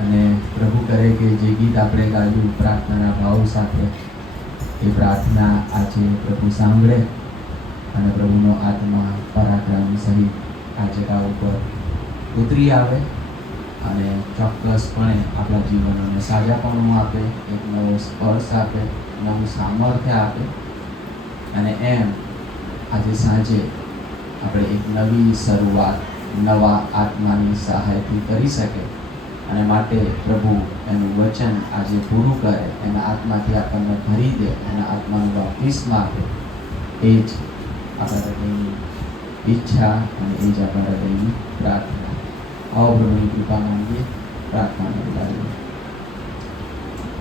અને પ્રભુ કરે કે જે ગીત આપણે ગાયું પ્રાર્થનાના ભાવ સાથે, એ પ્રાર્થના આજે પ્રભુ સાંભળે અને પ્રભુનો આત્મા પરાક્રમ સહિત આ જગા ઉપર ઉતરી આવે અને ચોક્કસપણે આપણા જીવનોને સાજાપણું આપે, એક નવો સ્પર્શ આપે, નવું સામર્થ્ય આપે. અને એમ આજે સાંજે આપણે એક નવી શરૂઆત નવા આત્માની સહાયથી કરી શકે. અને માટે પ્રભુ એનું વચન આજે પૂરું કરે, એના આત્માથી આપણને ભરી દે, એના આત્માનું બાપ્તિસ્મ આપે. એ જ આપણા હૃદયની ઈચ્છા અને એ જ આપણા હૃદયની પ્રાર્થના. આવો પ્રભુની કૃપા માંગીએ, પ્રાર્થનાને બોલાવીએ.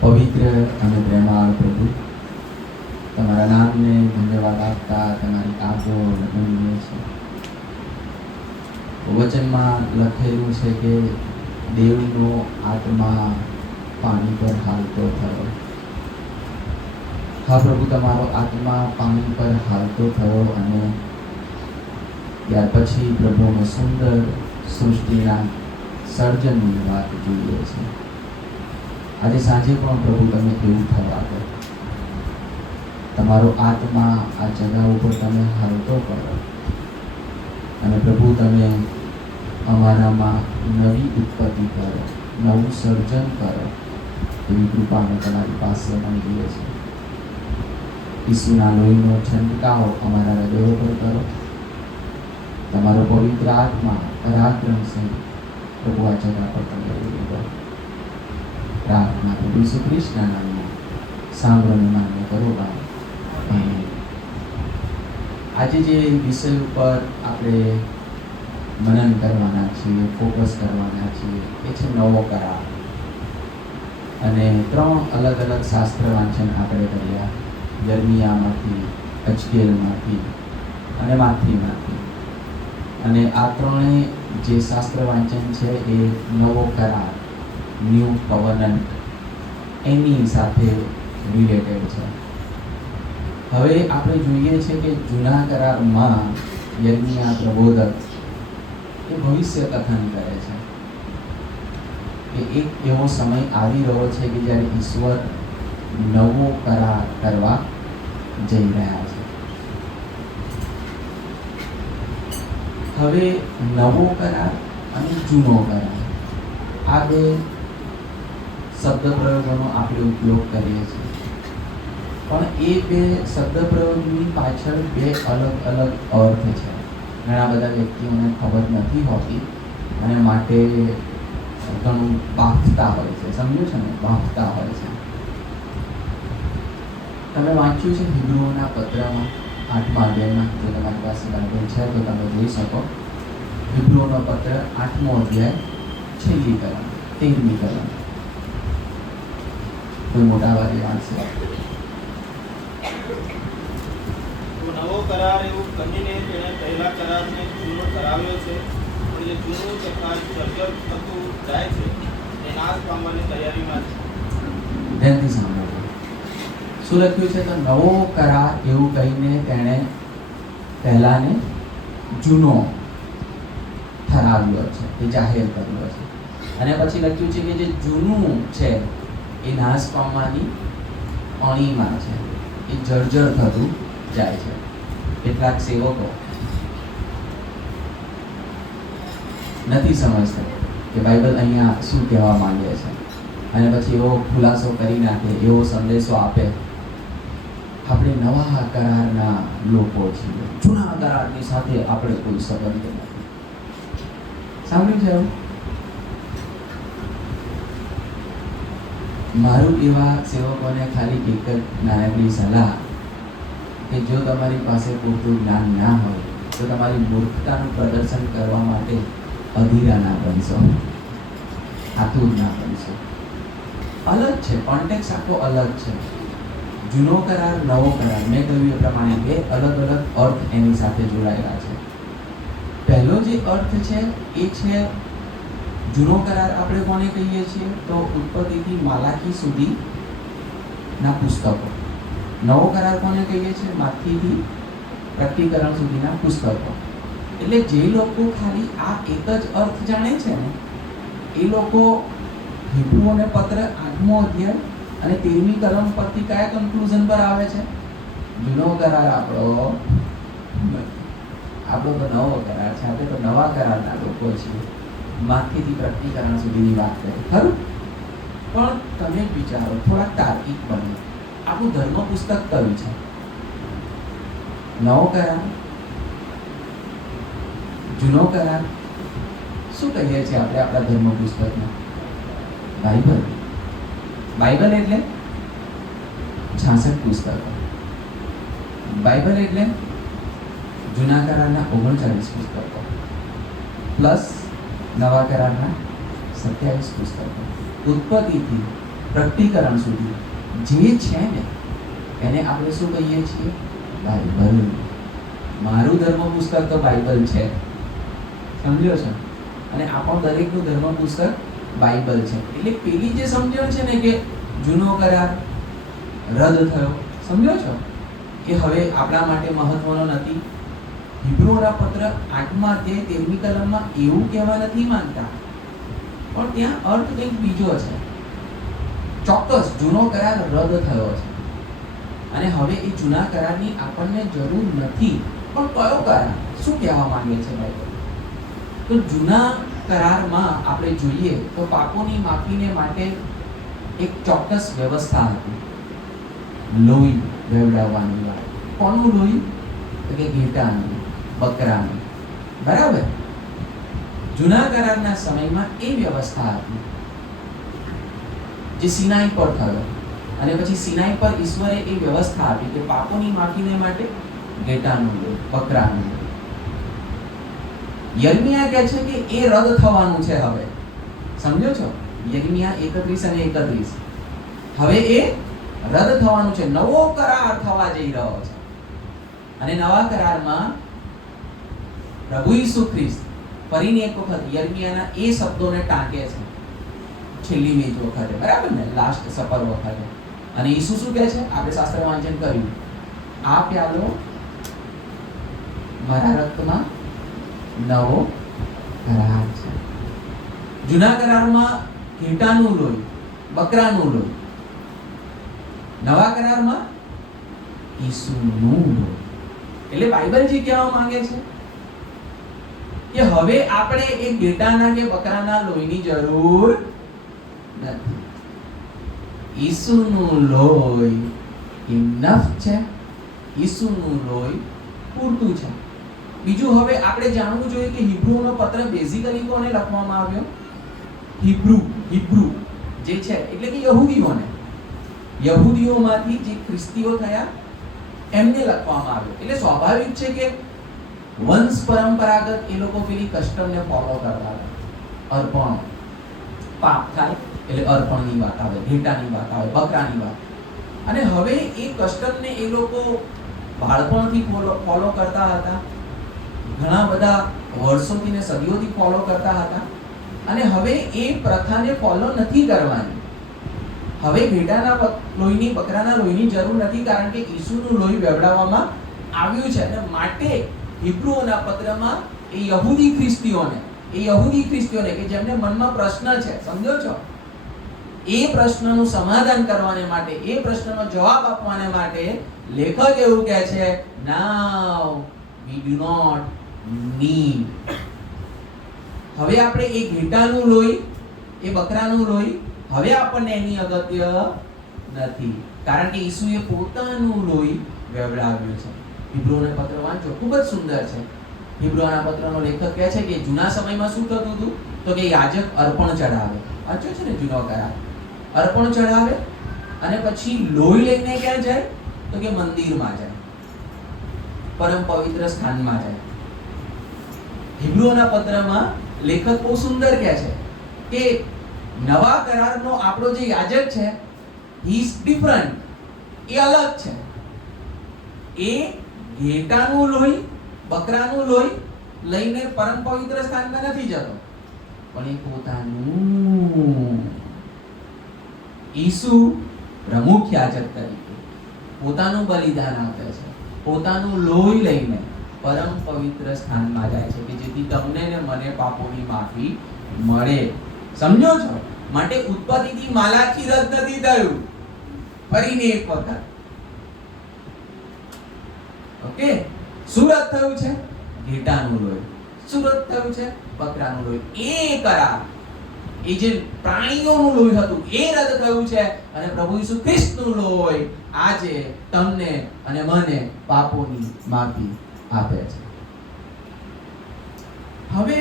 પવિત્ર અને પ્રેમાળ પ્રભુ, તમારા નામને ધન્યવાદ આપતા તમારી આગળ ગણીએ છે. વચનમાં લખેલું છે કે દેવનો આત્મા પાણી પર હાલતો થયો. હા પ્રભુ, તમારો આત્મા પાણી પર હાલતો થયો અને ત્યાર પછી પ્રભુનો સુંદર સૃષ્ટિના સર્જનની વાત જોઈએ છે. આજે સાંજે પણ પ્રભુ તમે એવું થવા દો. તમારો આત્મા આ જગા ઉપર તમે હાલતો કરો અને પ્રભુ તમે અમારામાં નવી ઉત્પત્તિ કરો, નવું સર્જન કરો. એવી કૃપાને તમારી પાસે માંગીએ છીએ. ઈસુના લોહીનો છંટકાવ અમારા હૃદયો પર કરો. તમારો પવિત્ર આત્મા પરાક્રમ સહિત પ્રભુ આ જગા પર તમે ઉતરી દો. પ્રાર્થના પ્રભુ ઈસુ ખ્રિસ્તના નામમાં સાંભળોને માન્ય કરો. આજે જે વિષય ઉપર આપણે મનન કરવાના છીએ, ફોકસ કરવાના છીએ, એ છે નવો કરાર. અને 3 અલગ અલગ શાસ્ત્ર વાંચન આપણે કર્યા. યર્મિયામાંથી, અજકેલમાંથી અને માથીમાંથી. અને આ ત્રણેય જે શાસ્ત્ર વાંચન છે એ નવો કરાર, ન્યૂ કવનન્ટ, એની સાથે રિલેટેડ છે. હવે આપણે જોઈએ છે કે જૂના કરારમાં યર્મિયા પ્રબોધક એ ભવિષ્ય કથન કરે છે કે એક એવો સમય આવી રહ્યો છે કે જ્યારે ઈશ્વર નવો કરાર કરવા જઈ રહ્યા છે. હવે નવો કરાર અને જૂનો કરાર, આ બે શબ્દ પ્રયોગોનો આપણે ઉપયોગ કરીએ છીએ. પણ એ બે શબ્દ પ્રયોગની પાછળ 2 અલગ અલગ અર્થ છે. ઘણા બધા વ્યક્તિઓને ખબર નથી હોતી અને માટે ઘણું બાફતા હોય છે. સમજ્યું છે ને? બાફતા હોય છે. તમે વાંચ્યું છે હિબ્રુઓના પત્રમાં 8મા અધ્યાયમાં? જો તમારી પાસે બાઇબલ છે તો તમે જોઈ શકો. હિબ્રુઓનો પત્ર 8મો અધ્યાય, છેલ્લી કલમ, 13મી કલમ. કોઈ મોટા વાગે વાંચશે. નવો કરાર એવું કહીને તેણે પહેલા કરારને જૂનો કરાવ્યો છે. પણ જે જૂનું તથા જર્જર થતું જાય છે તે નાશ પામવાની તૈયારીમાં છે. ધ્યાનથી સાંભળો. શું લખ્યું છે? તો નવો કરાર એવું કહીને તેણે પહેલાને જૂનો ઠરાવ્યો છે, એ જાહેર કર્યો છે. અને પછી લખ્યું છે કે જે જૂનું છે એ નાશ પામવાની અણીમાં છે, એ જર્જર થતું જાય છે. કેટલાક સેવકો નથી સમજતા કે બાઇબલ અહીંયા શું કહેવા માંગે છે, અને પછી એવો ખુલાસો કરી નાખે, એવો સંદેશો આપે, આપણે નવા કરારના લોકો છીએ, જૂના કરારની સાથે આપણે કોઈ સંબંધ નથી. સાંભળ્યું છે એવું? મારું એવા સેવકોને ખાલી એક જ નાનકડી સલાહ કે જો તમારી પાસે પૂરતું જ્ઞાન ના હોય તો તમારી મૂર્ખતાનું પ્રદર્શન કરવા માટે અધીરા ના બનશો, આતુર ના બનશો. અલગ છે, કોન્ટેક્સ આખો અલગ છે. જૂનો કરાર, નવો કરાર, મેં કહ્યું એ પ્રમાણે 2 અલગ અલગ અર્થ એની સાથે જોડાયેલા છે. પહેલો જે અર્થ છે એ છે જૂનો કરાર આપણે કોને કહીએ છીએ? તો ઉત્પત્તિથી માલાખી સુધીના પુસ્તકો. નવો કરાર કોને કહીએ છીએ? માથીથી પ્રકટીકરણ સુધીના પુસ્તકો. એટલે જે લોકો ખાલી આ એક જ અર્થ જાણે છે ને, એ લોકો હિબ્રુઓને પત્ર 8મો અધ્યાય અને 13મી કલમ પરથી કયા કન્ક્લુઝન પર આવે છે? જૂનો કરાર આપણો તો નવો કરાર છે. આપણે તો નવા કરારના લોકો છીએ. માથેથી પ્રકટીકરણ સુધીની વાત કરી, ખરું? પણ તમે વિચારો, થોડા તાર્કિક બનો. આપણું ધર્મ પુસ્તક કયું છે? નવો કરાર, જૂનો કરાર? શું કહીએ છીએ આપણે આપણા ધર્મ પુસ્તકમાં? બાઇબલ. બાઇબલ એટલે 66 પુસ્તકો. બાઇબલ એટલે જૂના કરારના 39 પુસ્તકો પ્લસ નવા કરારના 27 પુસ્તકો. ઉત્પત્તિથી પ્રકટીકરણ સુધી જે છે ને એને આપણે શું કહીએ છીએ? બાઇબલ. મારું ધર્મ પુસ્તક તો બાઇબલ છે, સમજ્યો છો? અને આપણું દરેકનું ધર્મ પુસ્તક બાઇબલ છે. એટલે પેલી જે સમજણ છે ને કે જૂનો કરાર રદ થયો, સમજો છો, એ હવે આપણા માટે મહત્વનો નથી. હિબ્રુઓના પત્ર 8મા અધ્યાય 13મી કલમમાં એવું કહેવા નથી માંગતા, પણ ત્યાં અર્થ કંઈક બીજો છે. ચોક્કસ જૂનો કરાર રદ થયો છે અને હવે એ જૂના કરારની આપણને જરૂર નથી. પણ કયો કરાર? શું કહેવા માંગે છે બાઇબલ? તો જૂના કરારમાં આપણે જોઈએ તો પાપોની માફીને માટે એક ચોક્કસ વ્યવસ્થા હતી. લોહી વેવડાવવાની વાત. કોનું લોહી? તો કે ઘેટાનું, બકરાનું. બરાબર? જૂના કરારના સમયમાં એ વ્યવસ્થા હતી જે સિનાઈ પર થયો. અને પછી સિનાઈ પર ઈશ્વરે એ વ્યવસ્થા આપી કે પાપોની માફીને માટે ઘેટાનું લોહી, બકરાનું લોહી. યર્મિયા કહે છે કે એ રદ થવાનું છે હવે. સમજો છો? યર્મિયા 31 અને 31. હવે એ રદ થવાનું છે. નવો કરાર થવા જઈ રહ્યો છે. અને નવા કરારમાં પ્રભુ ઈસુ ખ્રિસ્ત ફરીને એક વખત યર્મિયાના એ શબ્દોને ટાંકે છે છેલ્લી મેજ વખતે, બરાબર ને? લાસ્ટ સપર વખતે. અને ઈસુ શું કહે છે? આપણે શાસ્ત્ર વાંચન કર્યું, આ પ્યાલો મારા રક્તમાં નવો કરાર છે. જૂના કરારમાં ઘેટાનું લોહી, બકરાનું લોહી. નવા કરારમાં ઈસુનું લોહી. એટલે બાઇબલ જે કહેવા માંગે છે કે હવે આપણે એ ઘેટાના કે બકરાના લોહીની જરૂર નથી. ઈસુનું લોહી ઇનફ છે. ઈસુનું લોહી પૂરતું છે. બીજું હવે આપણે જાણવું જોઈએ કે હિબ્રુઓનો પત્ર બેઝિકલી કોને લખવામાં આવ્યો? હિબ્રુ જે છે એટલે કે યહૂદીઓને. યહૂદીઓમાંથી જે ખ્રિસ્તીઓ થયા એમને લખવામાં આવ્યો. એટલે સ્વાભાવિક છે કે વંશ પરંપરાગત એ લોકો પેલી કસ્ટમને ફોલો કરતા હતા. અર્પણ, પાપ થાય એટલે અર્પણની વાત આવે, ઘેટાની વાત આવે, બકરાની વાત. અને હવે એ કસ્ટમને એ લોકો બાળપણથી ફોલો કરતા હતા. ઘણા બધા વર્ષોથી ને સદીઓથી ફોલો કરતા હતા. અને હવે એ પ્રથાને ફોલો નથી કરવાની. હવે ઘેટાના લોહીની, બકરાના લોહીની જરૂર નથી, કારણ કે ઈસુનું લોહી વેવડાવવામાં આવ્યું છે. અને માટે હિબ્રુઓના પત્રમાં એ યહૂદી ખ્રિસ્તીઓને કે જેમને મનમાં પ્રશ્ન છે, સમજો છો, એ પ્રશ્નનું સમાધાન કરવાને માટે, એ પ્રશ્નનો જવાબ આપવાને માટે લેખક એવું કહે છે, નાઉ વી ડુ નોટ નીડ. હવે આપણે એ ઘેટાનું લોહી, એ બકરાનું લોહી, હવે આપણને એની અગત્ય નથી, કારણ કે ઈસુએ પોતાનું લોહી વેવડાવ્યું છે. હિબ્રુઓના પત્ર વાંચો, ખૂબ જ સુંદર છે. હિબ્રુઓના પત્રનો લેખક કહે છે કે જૂના સમયમાં શું થતું હતું? તો કે યાજક અર્પણ ચડાવે. વાંચ્યો છે ને જૂનો કરાર? અર્પણ ચડાવે અને પછી લોહી લઈને ક્યાં જાય? તો કે મંદિરમાં જાય, પરમ પવિત્ર સ્થાનમાં જાય. હિબ્રુઓના પત્રમાં લેખક બહુ સુંદર કહે છે કે નવા કરારનો આપણો જે યાજક છે, હી ઇઝ ડિફરન્ટ, એ અલગ છે. એ ઘેટાનું લોહી, બકરાનું લોહી લઈને પરમ પવિત્ર સ્થાનમાં નથી જતો, પણ એ પોતાનું, ઈસુ પ્રમુખ યાજક તરીકે પોતાનું બલિદાન આપે છે, પોતાનું લોહી લઈને પરમ પવિત્ર સ્થાનમાં જાય છે કે જેથી તમને ને મને પાપોની માફી મળે. સમજો છો? માટે ઉત્પત્તિથી માલાખી રદ નથી થયું. ફરીને એક વખત. ઓકે, શું રદ થયું છે? ઘેટાનું લોહી. શું રદ થયું છે? બકરાનું લોહી. એ કરાર, એ જે પ્રાણીઓનું લોહી હતું એ રદ થયું છે અને પ્રભુ ઈસુ ખ્રિસ્તનું લોહી આજે તમને અને મને પાપોની માફી આપે છે. હવે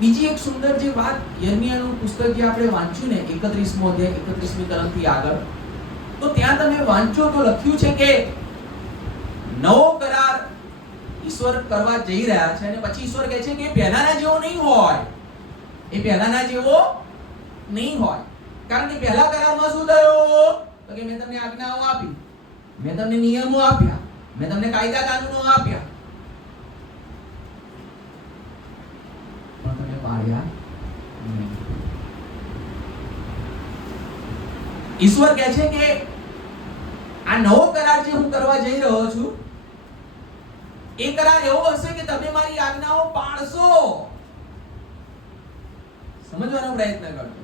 બીજી એક સુંદર જે વાત, યર્મિયાનું પુસ્તક જે આપણે વાંચ્યું ને 31મો અધ્યાય 31મી કલમથી આગળ, તો ત્યાં તમે વાંચો તો લખ્યું છે કે નવો કરાર ઈશ્વર કરવા જઈ રહ્યા છે અને પછી ઈશ્વર કહે છે કે પહેલાના જેવો નહીં હોય. એ પહેલાના જેવો નહીં હોય. કારણ કે પહેલા કરારમાં શું થયું? તો કે મેં તમને આજ્ઞાઓ આપી, મેં તમને નિયમો આપ્યા, મેં તમને કાયદા કાનૂનો આપ્યા, પણ તમે પાળ્યા નહીં. ઈશ્વર કહે છે કે આ નવો કરાર જે હું કરવા જઈ રહ્યો છું એ કરાર એવો હશે કે તમે મારી આજ્ઞાઓ પાળશો. સમજવાનો પ્રયત્ન કરજો.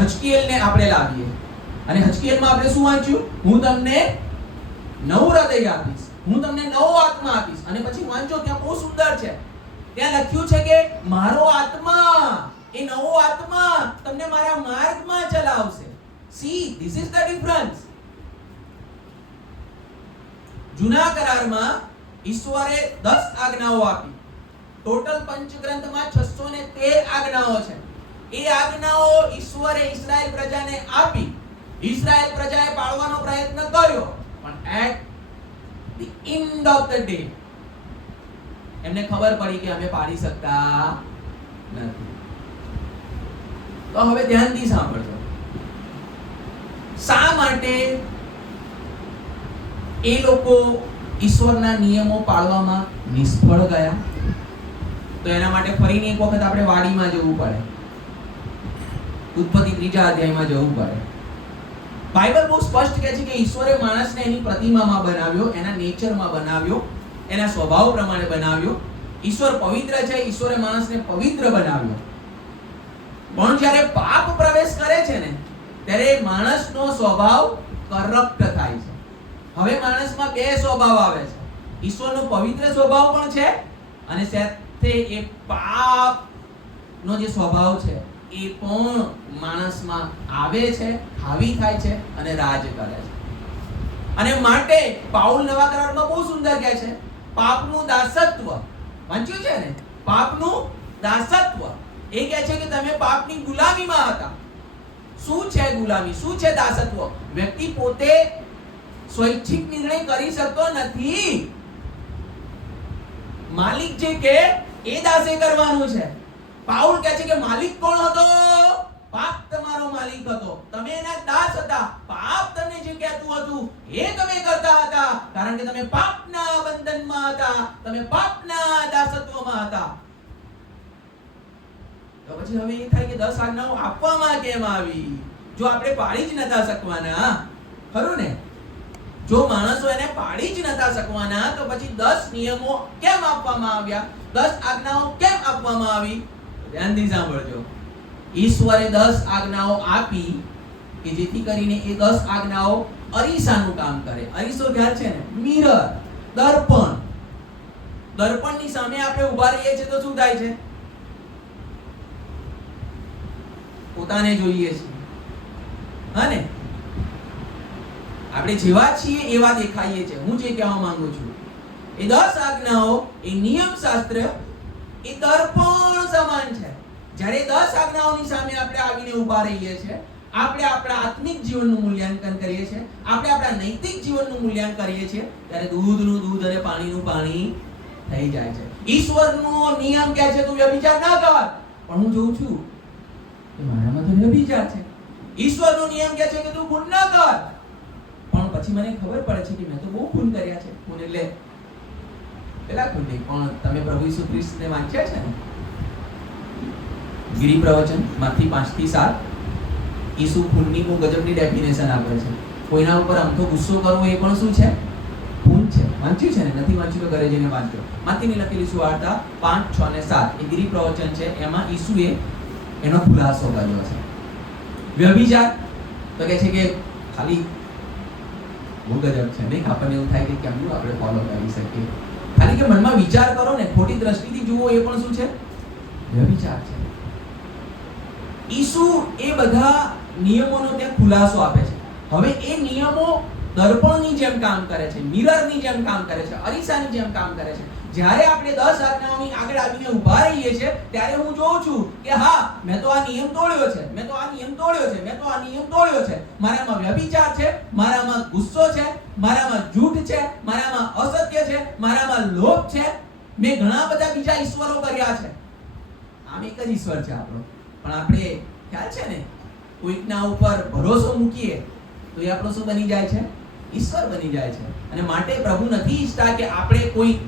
હજકીએલને આપણે લાવીએ અને હજકીએલમાં આપણે શું વાંચ્યું? હું તમને નવું હૃદય આપીશ, હું તમને નવો આત્મા આપીશ. અને પછી વાંચો, ત્યાં બહુ સુંદર છે. ત્યાં લખ્યું છે કે મારો આત્મા, એ નવો આત્મા તમને મારા માર્ગમાં ચલાવશે. See, this is the difference. જૂના કરારમાં ઈશ્વરે 10 આજ્ઞાઓ આપી. ટોટલ પંચગ્રંથમાં 613 આજ્ઞાઓ છે. એ આજ્ઞાઓ ઈશ્વરે ઇસ્રાએલ પ્રજાને આપી. ઇસ્રાએલ પ્રજાએ પાળવાનો પ્રયત્ન કર્યો, પણ at the end of the day એમને ખબર પડી કે અમે પાળી શકતા નથી. તો હવે ધ્યાનથી સાંભળજો. શા માટે એ લોકો ઈશ્વરના નિયમો પાળવામાં નિષ્ફળ ગયા? તો એના માટે ફરીને એક વખત આપણે વાડીમાં જવું પડે. ઉત્પત્તિ 3 અધ્યાયમાં જવું પડે. બાઇબલ બહુ સ્પષ્ટ કહે છે કે ઈશ્વરે માણસને એની પ્રતિમામાં બનાવ્યો, એના નેચરમાં બનાવ્યો, એના સ્વભાવ પ્રમાણે બનાવ્યો. ઈશ્વર પવિત્ર છે, ઈશ્વરે માણસને પવિત્ર બનાવ્યો. પણ જ્યારે પાપ પ્રવેશ કરે છે ને ત્યારે માણસનો સ્વભાવ કરપ્ટ થાય છે. હવે માણસમાં બે સ્વભાવ આવે છે. ઈશ્વરનો પવિત્ર સ્વભાવ પણ છે અને સાથે એ પાપનો જે સ્વભાવ છે એ પણ માણસમાં આવે છે, હાવી થાય છે અને રાજ કરે છે. અને માટે પાઉલ નવા કરારમાં બહુ સુંદર કહે છે, પાપનું દાસત્વ વાંચ્યું છે ને, પાપનું દાસત્વ. એ કહે છે કે તમે પાપની ગુલામીમાં હતા. શું છે ગુલામી? શું છે દાસત્વ? વ્યક્તિ પોતે સ્વૈચ્છિક નિર્ણય કરી શકતો નથી. માલિક જે કે એ દાસે કરવાનું છે. પાઉલ કહે છે કે માલિક કોણ હતો? પાપ તમારો માલિક હતો. તમે એના દાસ હતા. પાપ તમને જે કહેતું હતું એ તમે કરતા હતા, કારણ કે તમે પાપના બંધનમાં હતા, તમે પાપના દાસત્વમાં હતા. તો પછી હવે એ થાય કે 10 આજ્ઞાઓ આપવામાં કેમ આવી જો આપણે પાળી જ નતા શકવાના? ખરું ને? જો માણસો એને પાળી જ નતા શકવાના તો પછી 10 નિયમો કેમ આપવામાં આવ્યા? 10 આજ્ઞાઓ કેમ આપવામાં આવી? ધ્યાનથી સાંભળજો. ઈશ્વરે 10 આજ્ઞાઓ આપી કે જેથી કરીને એ 10 આજ્ઞાઓ અરીસાનું કામ કરે. અરીસો ખ્યાલ છે ને? મિરર, દર્પણ. દર્પણની સામે આપણે ઊભા રહીએ છીએ તો શું થાય છે? પોતાને જોઈએ છીએ. હા ને? આપણે જેવા છીએ એવા દેખાઈએ છીએ. હું જે કહેવા માંગુ છું એ 10 આજ્ઞાઓ, એ નિયમ શાસ્ત્ર એ દર્પણ સમાન છે. જ્યારે 10 આજ્ઞાઓની સામે આપણે આવીને ઊભા રહીએ છીએ, આપણે આપણા આત્મિક જીવનનું મૂલ્યાંકન કરીએ છીએ, આપણે આપણા નૈતિક જીવનનું મૂલ્યાંકન કરીએ છીએ, ત્યારે દૂધનું દૂધ અને પાણીનું પાણી થઈ જાય છે. ઈશ્વરનો નિયમ કહે છે તું વ્યભિચાર ન કર, પણ હું જોઉં છું કે મારામાં તો વ્યભિચાર છે. ઈશ્વરનો નિયમ કહે છે કે તું ખૂન ન કર, પણ પછી મને ખબર પડે છે કે મેં તો બહુ ખૂન કર્યા છે. ખૂન એટલે પેલા ખૂન નહીં, પણ તમે પ્રભુ ઈસુ ખ્રિસ્તને વાંચ્યા છે ને? ગિરી પ્રવચન માંથી 5 થી 7 ઈસુ ખૂનની બહુ ગજબની ડેફિનેશન આપે છે. કોઈના ઉપર અમથો ગુસ્સો કરવો એ પણ શું છે? ખૂન છે. વાંચ્યું છે ને? નથી વાંચ્યું તો ઘરે જઈને વાંચજો. માથીની લખેલી સુવાર્તા 5, 6 ને 7 એ ગિરી પ્રવચન છે. એમાં ઈસુએ એનો ખુલાસો કર્યો છે. વ્યભિચાર તો કહે છે કે ખાલી બહુ ગજબ છે નહીં? આપણને એવું થાય કે કેમનું આપણે ફોલો કરી શકીએ? ખાલી કે મનમાં વિચાર કરો ને, ખોટી દ્રષ્ટિથી જુઓ, એ પણ શું છે? વ્યભિચાર છે. ઈસુ એ બધા નિયમોનો ત્યાં ખુલાસો આપે છે. હવે એ નિયમો દર્પણની જેમ કામ કરે છે, મિરરની જેમ કામ કરે છે, અરીસાની જેમ કામ કરે છે. જ્યારે આપણે 10 આજ્ઞાઓની આગળ આવીને ઊભા રહીએ છીએ ત્યારે હું જોઉં છું કે હા, મેં તો આ નિયમ તોડ્યો છે, મેં તો આ નિયમ તોડ્યો છે, મેં તો આ નિયમ તોડ્યો છે. મારામાં વ્યભિચાર છે, મારામાં ગુસ્સો છે, મારામાં જૂઠ છે, મારામાં અસત્ય છે, મારામાં લોભ છે. મેં ઘણા બધા બીજા ઈશ્વરો કર્યા છે. આમ એક જ ઈશ્વર છે આપણો. પણ આપણે ખ્યાલ છે ને, કોઈકના ઉપર ભરોસો મૂકીએ તો એ આપણો શું બની જાય છે? ઈશ્વર બની જાય છે. અને માટે પ્રભુ નથી ઈચ્છતા કે આપણે કોઈ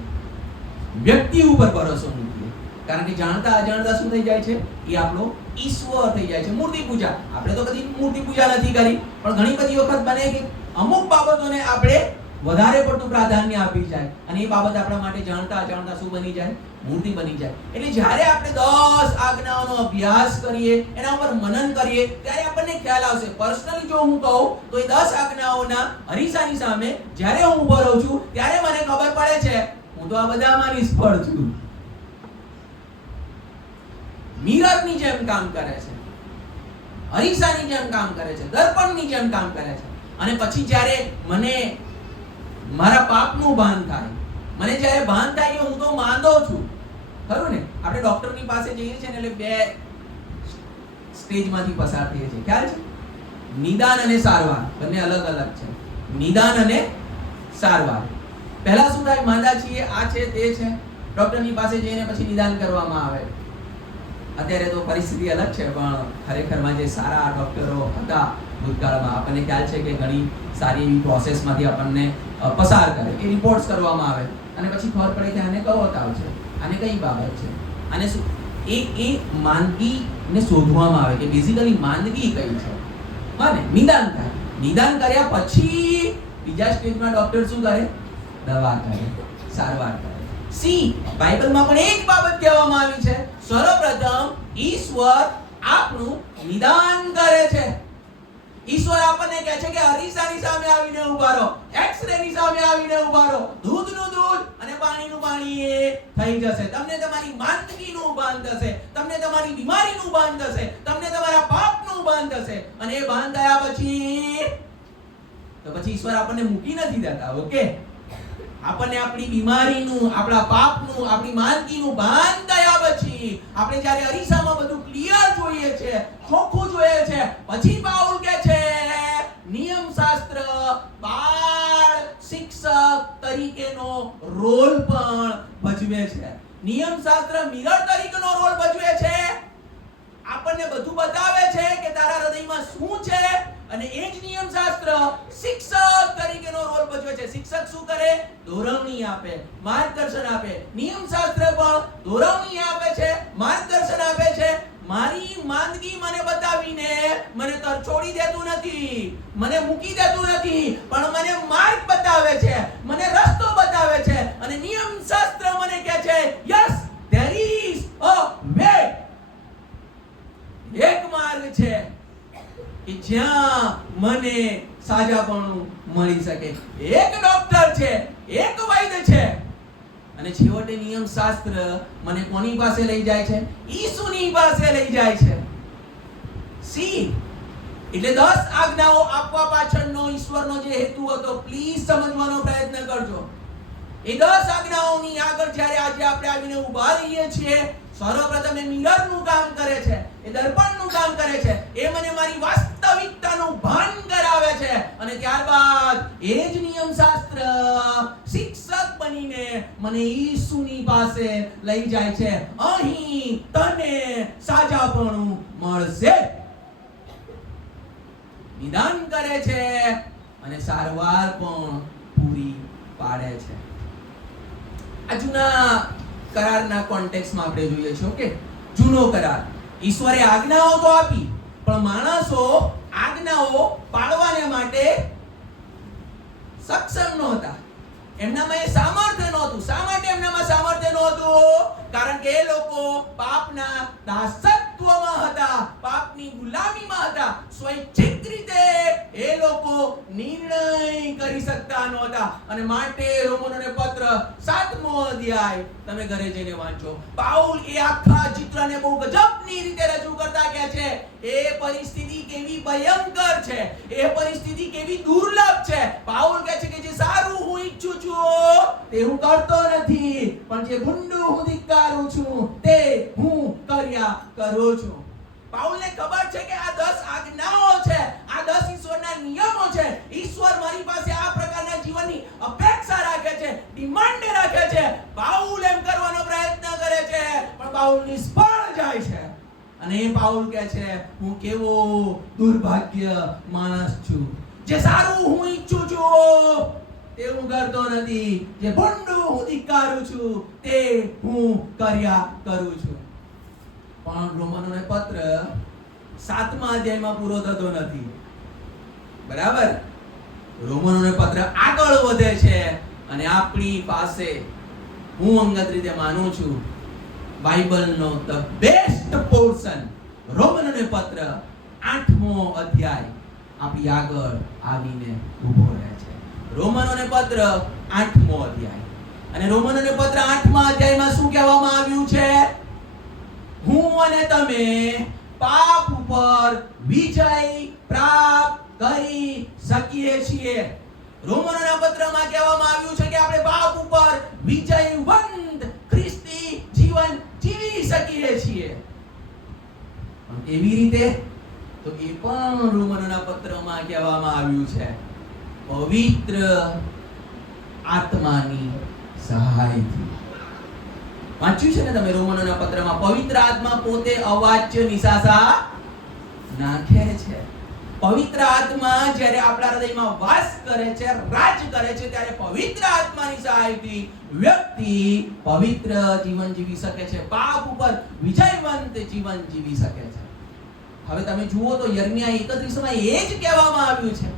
વ્યક્તિ ઉપર ભરોસો મૂકીએ, કારણ કે જાણતા અજાણતા શું થઈ જાય છે? એ આપણો ઈશ્વર થઈ જાય છે. મૂર્તિ પૂજા, આપણે તો કદી મૂર્તિ પૂજા નથી કરી, પણ ઘણી બધી વખત બને કે અમુક બાબતોને આપણે વધારે પડતું પ્રાધાન્ય આપી જાય અને એ બાબત આપણા માટે જાણતા અજાણતા શું બની જાય? મૂર્તિ બની જાય. એટલે જ્યારે આપણે 10 આજ્ઞાઓનો અભ્યાસ કરીએ, એના ઉપર મનન કરીએ, ત્યારે આપણને ખ્યાલ આવશે. પર્સનલી જો હું કહું તો એ 10 આજ્ઞાઓના અરીસાની સામે જ્યારે હું ઊભો રહું છું ત્યારે મને ખબર પડે છે હું તો આ બધામાં નિષ્ફળ છું. મિરરની જેમ કામ કરે છે, અરીસાની જેમ કામ કરે છે, દર્પણની જેમ કામ કરે છે. અને પછી જ્યારે મને મારા પાપનું ભાન થાય, મને જ્યારે ભાન થાય કે હું તો માંદો છું, ખરું ને? આપણે ડોક્ટરની પાસે જઈએ છીએ ને એટલે 2 સ્ટેજમાંથી પસાર થઈએ છીએ. ખ્યાલ છે? નિદાન અને સારવાર બંને અલગ અલગ છે. નિદાન અને સારવાર. પહેલા શું થાય? માંદા છીએ, આ છે, તે છે, ડોક્ટરની પાસે જઈને પછી નિદાન કરવામાં આવે. અત્યારે તો પરિસ્થિતિ અલગ છે, પણ ખરેખરમાં જે સારા ડોક્ટરો હતા ભૂતકાળમાં, આપણને ખ્યાલ છે કે ઘણી સારી એવી પ્રોસેસમાંથી આપણને પસાર કરે, એ રિપોર્ટ્સ કરવામાં આવે અને પછી ખબર પડે કે આને કયો તાવ છે, આને કઈ બાબત છે, આને શું એ માંદગીને શોધવામાં આવે કે બેઝિકલી માંદગી કઈ છે. હા ને? નિદાન થાય. નિદાન કર્યા પછી બીજા સ્ટેજમાં ડોક્ટર શું કરે? દવા કરે, સારવાર કરે. સી બાઇબલમાં પણ એક બાબત કહેવામાં આવી છે, સર્વપ્રથમ ઈશ્વર આપણું નિદાન કરે છે. ઈશ્વર આપણને કહે છે કે અરીસાની સામે આવીને ઊભા રહો, એક્સ-રે ની સામે આવીને ઊભા રહો, દૂધનું દૂધ અને પાણીનું પાણી એ થઈ જશે. તમને તમારી માંદગીનું ભાન થશે, તમને તમારી બીમારીનું ભાન થશે, તમને તમારા પાપનું ભાન થશે. અને એ ભાન થયા પછી ઈશ્વર આપણને મૂકી નથી દેતા. ઓકે, આપણને આપણી બીમારીનું, આપણા પાપનું, આપણી માંદગીનું ભાન થયા પછી આપણે જ્યારે અરીસામાં બધું ક્લિયર જોઈએ છે, ચોખ્ખું જોઈએ છે, પછી પાઉલ કહે છે નિયમશાસ્ત્ર બાળ શિક્ષક તરીકેનો રોલ પણ ભજવે છે. નિયમશાસ્ત્ર મિરર તરીકેનો રોલ ભજવે છે. આપણને બધું બતાવે છે કે તારા હૃદયમાં શું છે, અને એ જ નિયમશાસ્ત્ર શિક્ષક તરીકેનો રોલ ભજવે છે. શિક્ષક શું કરે? દોરવણી આપે, માર્ગદર્શન આપે. નિયમશાસ્ત્ર પણ દોરવણી આપે છે, માર્ગદર્શન આપે છે. મારી માંદગી મને બતાવીને મને તરછોડી દેતું નથી, મને મૂકી દેતું નથી, પણ મને માર્ગ બતાવે છે, મને રસ્તો બતાવે છે. અને નિયમશાસ્ત્ર મને કહે છે yes there is a way. એક માર્ગ છે કે જ્યાં મને સાજાપણું મળી શકે. એક ડોક્ટર છે, એક વૈદ્ય છે. અને છેવટે નિયમશાસ્ત્ર મને કોની પાસે લઈ જાય છે? ઈસુની પાસે લઈ જાય છે. સી એટલે 10 આજ્ઞાઓ આપવા પાછળનો ઈશ્વરનો જે હેતુ હતો, પ્લીઝ સમજવાનો પ્રયત્ન કરજો. એ 10 આજ્ઞાઓની આગળ જ્યારે આજે આપણે આવીને ઊભા રહીએ છીએ, સર્વપ્રથમ એ મિરરનું કામ કરે છે, એ દર્પણનું કામ કરે છે, એ મને મારી વાસ્તવિકતાનું ભાન કરાવે છે. અને ત્યારબાદ એ જ નિયમશાસ્ત્ર શિક્ષક બનીને મને ઈસુની પાસે લઈ જાય છે. અહીં તને સાજાપણું મળશે. નિદાન કરે છે અને સારવાર પણ પૂરી પાડે છે. આ જૂના કરારના કોન્ટેક્સ્ટમાં આપણે જોઈએ છીએ. ઓકે, જૂનો કરાર, ઈશ્વરે આજ્ઞાઓ તો આપી, પણ માણસો આજ્ઞાઓ પાળવાને માટે સક્ષમ નહોતા. એમનામાં એ સામર્થ્ય નહોતું. શા માટે એમનામાં સામર્થ્ય નહોતું? કારણ કે એ લોકો પાપના દાસત્વમાં હતા, પાપની ગુલામીમાં હતા. સ્વૈચ્છિક રીતે એ લોકો નિર્ણય કરી શકતા નહોતા. અને માટે રોમનોને પત્ર 7મો અધ્યાય તમે ઘરે જઈને વાંચો. પાઉલ એ આખા ચિત્રને બહુ ગજબની રીતે રજૂ કરતા કહે છે એ પરિસ્થિતિ કેવી ભયંકર છે, એ પરિસ્થિતિ કેવી દુર્લભ છે. પાઉલ કહે છે કે જે સારું હું ઈચ્છું છું તે હું કરતો નથી, પણ જે ભૂંડું હું ધિક્કારું છું તે હું કર્યા કરું છું. પાઉલને ખબર છે કે આ 10 આજ્ઞાઓ છે, આ 10 ઈશ્વરના નિયમો છે. ઈશ્વર મારી પાસે આ પ્રકારના જીવનની અપેક્ષા રાખે છે, ડિમાન્ડ રાખે છે. પાઉલ એમ કરવાનો પ્રયત્ન કરે છે, પણ પાઉલ નિષ્ફળ જાય છે. અને એ પાઉલ કહે છે હું કેવો દુર્ભાગ્ય માણસ છું. જે સારું હું ઈચ્છું છું તે હું કરતો નથી, જે ભૂંડું હું ધિક્કારું છું તે હું કર્યા કરું છું. પણ રોમનોને પત્ર 7મા અધ્યાયમાં પૂરો થતો નથી. બરાબર? રોમનોને પત્ર આગળ વધે છે અને આપણી પાસે હું અંગત રીતે માનું છું બાઇબલનો ધ બેસ્ટ પોર્શન રોમનોને પત્ર 8મો અધ્યાય આપણી આગળ આવીને ઊભો રહે છે. રોમનોને પત્ર 8મો અધ્યાય. અને રોમનોને પત્ર 8મા અધ્યાયમાં શું કહેવામાં આવ્યું છે? હું અને તમે પાપ ઉપર વિજય પ્રાપ્ત કરી શકીએ છીએ. રોમનોના પત્રમાં કહેવામાં આવ્યું છે કે આપણે પાપ ઉપર વિજયવંત ખ્રિસ્તી જીવન જીવી શકીએ છીએ. પણ કેવી રીતે? તો એ પણ રોમનોના પત્રમાં કહેવામાં આવ્યું છે પવિત્ર આત્માની સહાયથી. વાંચ્યું છે ને તમે રોમનોના પત્રમાં? પવિત્ર આત્મા પોતે અવાચ્ય નિશાસા નાખે છે. પવિત્ર આત્મા જ્યારે આપણા હૃદયમાં વાસ કરે છે, રાજ કરે છે, ત્યારે પવિત્ર આત્માની સહાયથી વ્યક્તિ પવિત્ર જીવન જીવી શકે છે, પાપ ઉપર વિજયવંત જીવન જીવી શકે છે. હવે તમે જુઓ તો યર્મિયા 31માં એ જ કહેવામાં આવ્યું છે.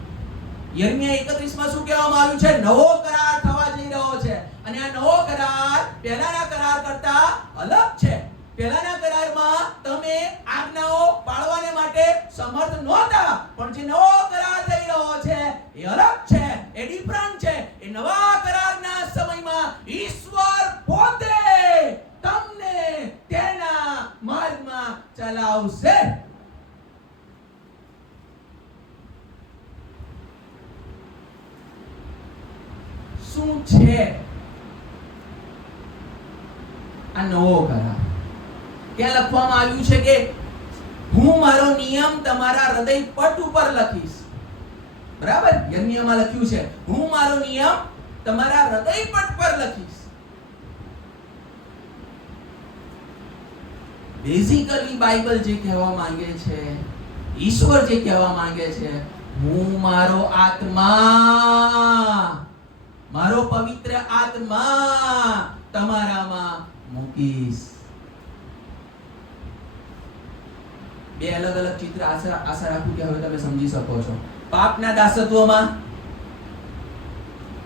યર્મિયા 31માં શું કહેવામાં આવ્યું છે? નવો કરાર થવા જઈ રહ્યો છે. અને આ નવો કરાર પહેલાના કરાર કરતા અલગ છે. પહેલાના કરારમાં તમે આજ્ઞાઓ પાળવાને માટે સમર્થ નહોતા, પણ જે નવો કરાર થઈ રહ્યો છે એ અલગ છે, એ ડિફરન્ટ છે. એ નવા કરારના સમયમાં ઈશ્વર પોતે તમને તેના માર્ગમાં ચલાવશે. શું છે આ નવો કરાર? ત્યાં લખવામાં આવ્યું છે કે હું મારો નિયમ તમારા હૃદય પટ ઉપર લખીશ. બરાબર? યર્મિયામાં લખ્યું છે હું મારો નિયમ તમારા હૃદય પટ પર લખીશ. બેઝિકલી બાઇબલ જે કહેવા માંગે છે, ઈશ્વર જે કહેવા માંગે છે, હું મારો આત્મા, મારો પવિત્ર આત્મા તમારામાં મૂકીશ. બે અલગ અલગ ચિત્ર આશા રાખું કે હવે તમે સમજી શકો છો. પાપના દાસત્વમાં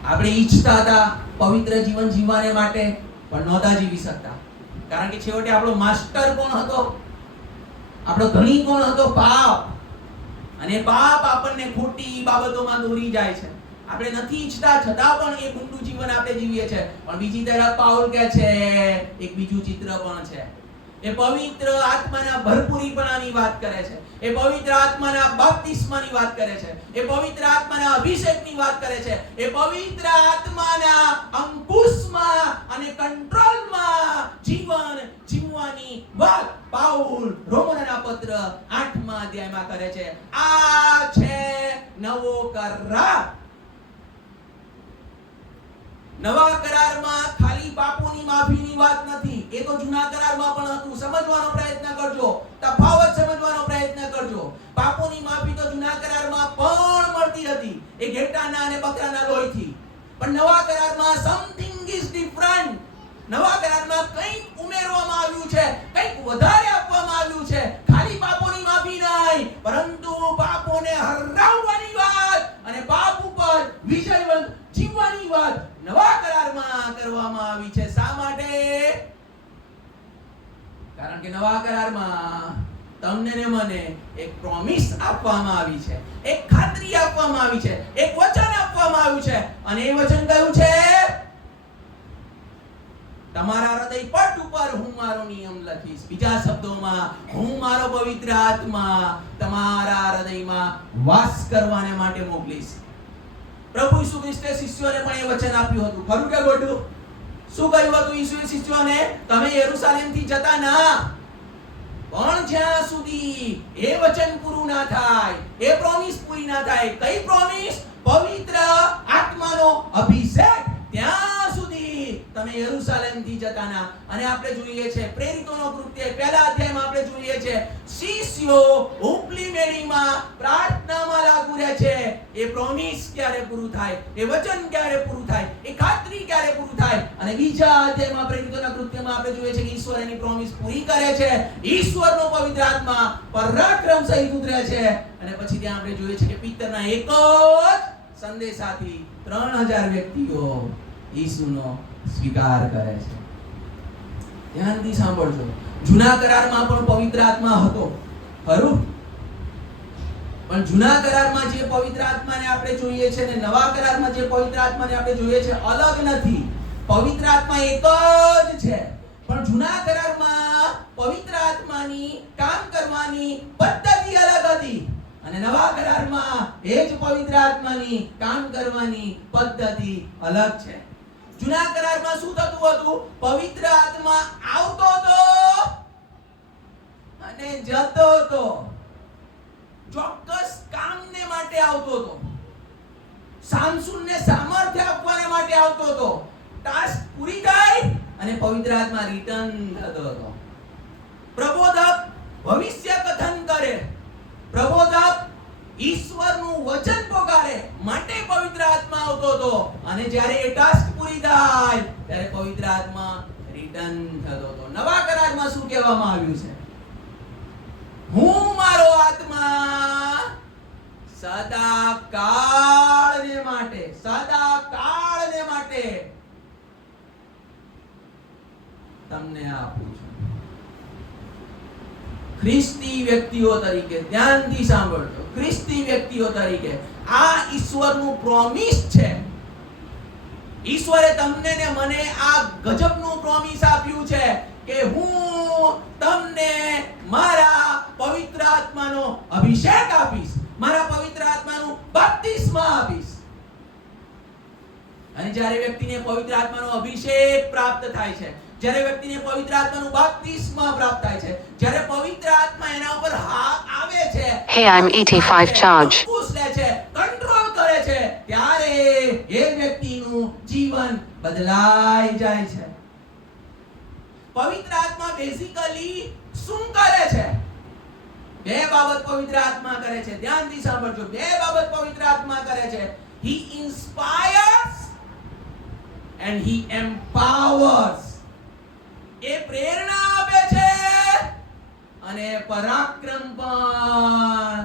આપણે ઈચ્છતા હતા પવિત્ર જીવન જીવવાને માટે, પણ નહોતા જીવી શકતા. કારણ કે છેવટે આપણો માસ્ટર કોણ હતો? આપણો ધણી કોણ હતો? પાપ. અને પાપ આપણને ખોટી બાબતોમાં દોરી જાય છે. આપણે નથી ઈચ્છતા છતાં પણ એ ગુંડું જીવન આપણે જીવીએ છીએ. પણ બીજી તરફ પાઉલ કહે છે એક બીજું ચિત્ર પણ છે. એ પવિત્ર આત્માના ભરપૂરીપણાની વાત કરે છે. એ પવિત્ર આત્માના બાપ્તિસ્માની વાત કરે છે. એ પવિત્ર આત્માના અભિષેકની વાત કરે છે. એ પવિત્ર આત્માના અંકુશમાં અને કંટ્રોલમાં જીવન જીવવાની વાત પાઉલ રોમનોના પત્ર 8મા અધ્યાયમાં કરે છે. આ છે નવો કરાર. નવા કરારમાં ખાલી પાપોની માફીની વાત નથી. એ તો જૂના કરારમાં પણ હતું. સમજવાનો પ્રયત્ન કરજો, તફાવત સમજવાનો પ્રયત્ન કરજો. પાપોની માફી તો જૂના કરારમાં પણ મળતી હતી, એ ઘેટાના અને બકરાના લોહીથી. પણ નવા કરારમાં સમથિંગ ઇઝ ડિફરન્ટ. નવા કરારમાં કંઈક ઉમેરવામાં આવ્યું છે, કંઈક વધારે આપવામાં આવ્યું છે. ખાલી પાપોની માફી નહીં, પરંતુ પાપોને હરાવવાની વાત અને પાપ ઉપર વિજયવંત જીવવાની વાત નવા કારણ કે નવા કરારમાં તમને ને મને એક પ્રોમિસ આપવામાં આવી છે, એક ખાતરી આપવામાં આવી છે, એક વચન આપવામાં આવ્યું છે. અને એ વચન કયું છે? તમારા હૃદય પટ ઉપર હું મારો નિયમ લખીશ. બીજા શબ્દોમાં, હું મારો પવિત્ર આત્મા તમારા હૃદયમાં વાસ કરવાને માટે મોકલીશ. પ્રભુ ઈસુ ખ્રિસ્તે શિષ્યોને પણ એ વચન આપ્યું હતું. ખરું કે ખોટું? શું કહ્યું હતું ઈસુએ શિષ્યોને? તમે યરૂશાલેમથી જતા ના, પણ જ્યાં સુધી એ વચન પૂરું ના થાય, એ પ્રોમિસ પૂરી ના થાય. કઈ પ્રોમિસ? પવિત્ર આત્માનો અભિષેક. ત્યાં સુધી તમે યરૂશાલેમથી જતા ના. અને આપણે જોઈએ છે પ્રેરિતોનો કૃત્ય પહેલા અધ્યાયમાં આપણે જોઈએ છે શિષ્યો ઉપલી મેળીમાં પ્રાર્થનામાં લાગુ રહે છે. એ પ્રોમિસ ક્યારે પૂરું થાય, એ વચન ક્યારે પૂરું થાય, એ ખાતરી ક્યારે પૂરું થાય. અને બીજા અધ્યાયમાં પ્રેરિતોના કૃત્યમાં આપણે જોઈએ છે કે ઈશ્વર એની પ્રોમિસ પૂરી કરે છે. ઈશ્વરનો પવિત્ર આત્મા પરાક્રમ સહિત ઉતરે છે. અને પછી ત્યાં આપણે જોઈએ છે કે પિતરના એક જ સંદેશાથી 3000 વ્યક્તિઓ ઈસુનો સ્વીકાર કરે છે. ધ્યાનથી સાંભળજો. જૂના કરારમાં પણ પવિત્ર આત્મા હતો, ખરું? પણ જૂના કરારમાં જે પવિત્ર આત્માને આપણે જોઈએ છે ને નવા કરારમાં જે પવિત્ર આત્માને આપણે જોઈએ છે અલગ નથી. પવિત્ર આત્મા એક જ છે. પણ જૂના કરારમાં પવિત્ર આત્માની કામ કરવાની પદ્ધતિ અલગ હતી અને નવા કરારમાં એ જ પવિત્ર આત્માની કામ કરવાની પદ્ધતિ અલગ છે. જૂના કરારમાં શું થતું હતું? પવિત્ર આત્મા આવતો હતો અને જતો હતો. ચોક્કસ કામને માટે આવતો હતો. સામસુનને સામર્થ્ય આપવાને માટે આવતો હતો. ટાસ્ક પૂરી થાય અને પવિત્ર આત્મા રિટર્ન થતો હતો. પ્રબોધક ભવિષ્ય કથન કરે, પ્રબોધક ઈશ્વરનું વચન પોકારે માટે પવિત્ર આત્મા આવતો હતો. અને જ્યારે એ ટાસ્ક પૂરી થાય ત્યારે પવિત્ર આત્મા રિટર્ન થતો હતો. નવા કરારમાં શું કહેવામાં આવ્યું છે? હું મારો આત્મા સદા કાળને માટે તમને આપું છું. ખ્રિસ્તી વ્યક્તિઓ તરીકે, ધ્યાનથી સાંભળજો, ખ્રિસ્તી વ્યક્તિઓ તરીકે આ ઈશ્વરનું પ્રોમિસ છે. ઈશ્વરે તમને ને મને આ ગજબનું પ્રોમિસ આપ્યું છે કે હું તમને મારા પવિત્ર આત્માનો અભિષેક આપીશ, મારા પવિત્ર આત્માનું બપ્તિસ્મા આપીશ. અને જ્યારે વ્યક્તિને પવિત્ર આત્માનો અભિષેક પ્રાપ્ત થાય છે, જ્યારે વ્યક્તિને પવિત્ર આત્માનું બપ્તિસ્મા પ્રાપ્ત થાય છે, જ્યારે પવિત્ર આત્મા એના ઉપર આવે છે, Hey, I'm ET5 charge. અંકુશ લે છે, કંટ્રોલ કરે છે, ત્યારે એ વ્યક્તિનું જીવન બદલાઈ જાય છે. પવિત્ર આત્મા બેઝિકલી શું કરે છે? બે બાબત પવિત્ર આત્મા કરે છે. ધ્યાનથી સાંભળજો. બે બાબત પવિત્ર આત્મા કરે છે. He inspires and he empowers. એ પ્રેરણા આપે છે અને પરાક્રમ પણ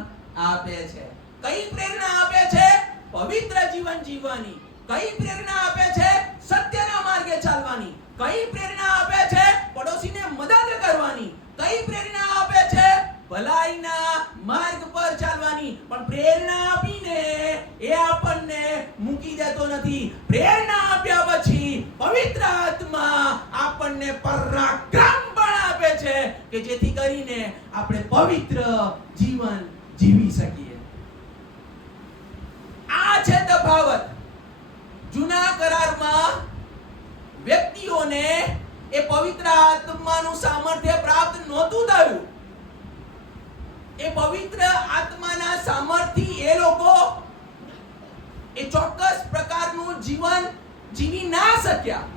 આપે છે. કઈ પ્રેરણા આપે છે? પવિત્ર જીવન જીવવાની. કઈ પ્રેરણા આપે છે? સત્યના માર્ગે ચાલવાની. કઈ પ્રેરણા આપે છે? પડોશીને મદદ કરવાની. કઈ પ્રેરણા આપે છે? ભલાઈના માર્ગ પર ચાલવાની. પણ પ્રેરણા આપીને એ આપણને મૂકી દેતો નથી. પ્રેરણા આપ્યા પછી પવિત્ર આત્મા આપણને પરાક્રમ પણ આપે છે કે જેથી કરીને આપણે પવિત્ર જીવન જીવી શકીએ. આ છે તફાવત. જૂના કરારમાં વ્યક્તિઓને એ પવિત્ર આત્માનું સામર્થ્ય પ્રાપ્ત નહોતું થયું. એ પવિત્ર આત્માના સામર્થ્યથી એ લોકો એ ચોક્કસ પ્રકારનું જીવન જીવી ના શક્યા.